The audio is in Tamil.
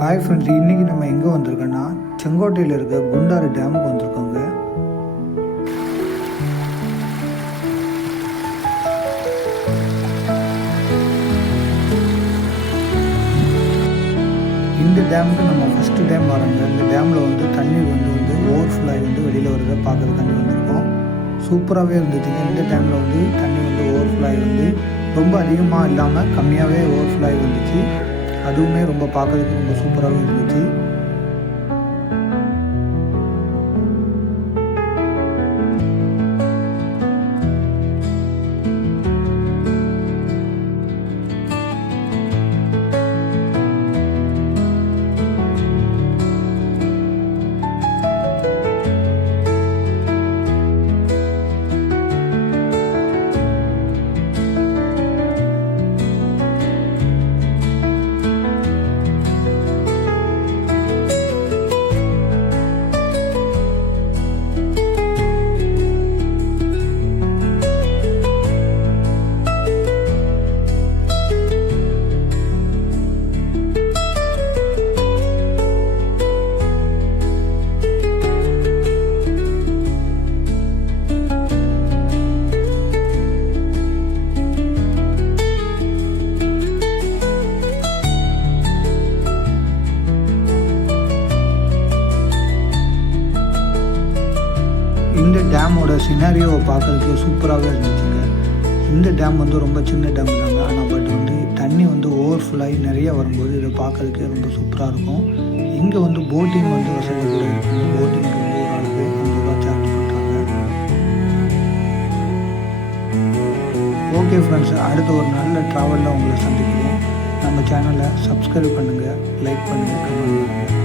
ஹாய் ஃப்ரெண்ட்ஸ், இன்றைக்கி நம்ம எங்கே வந்திருக்கோன்னா செங்கோட்டையில் இருக்க குண்டாறு டேமுக்கு வந்திருக்கோங்க. இந்த டேமுக்கு நம்ம ஃபஸ்ட்டு டைம் வரோங்க. இந்த டேமில் வந்து தண்ணி வந்து ஓவர்ஃப்ளோ ஆகி வெளியில் வரதை பார்க்குறதுக்காண்டி வந்திருக்கோம். சூப்பராகவே இருந்துச்சுங்க. இந்த டைமில் வந்து தண்ணி ஓவர்ஃப்ளோ ஆகி ரொம்ப அதிகமாக இல்லாமல் கம்மியாகவே ஓவர்ஃப்ளோ ஆகி வந்துச்சு. அதுவுமே ரொம்ப பார்க்கறதுக்கு ரொம்ப சூப்பராகவே இருந்துச்சு. இந்த டேமோட சினாரியோவை பார்க்கறதுக்கு சூப்பராகவே இருந்துச்சுங்க. இந்த டேம் ரொம்ப சின்ன டேம் தாங்க. ஆனால் தண்ணி ஓவர்ஃபுல் ஆகி நிறைய வரும்போது இதை பார்க்கறதுக்கே ரொம்ப சூப்பராக இருக்கும். இங்கே போட்டிங் வசதி கூட இருக்கும். போட்டிங்க்கு ஒரு ஆளுக்கு 50 ரூபா சார்ஜ் பண்ணுறாங்க. ஓகே ஃப்ரெண்ட்ஸ், அடுத்த ஒரு நல்ல ட்ராவலில் உங்களை சந்திக்கிறேன். நம்ம சேனலை சப்ஸ்கிரைப் பண்ணுங்கள், லைக் பண்ணுங்கள், கமெண்ட் பண்ணுங்கள்.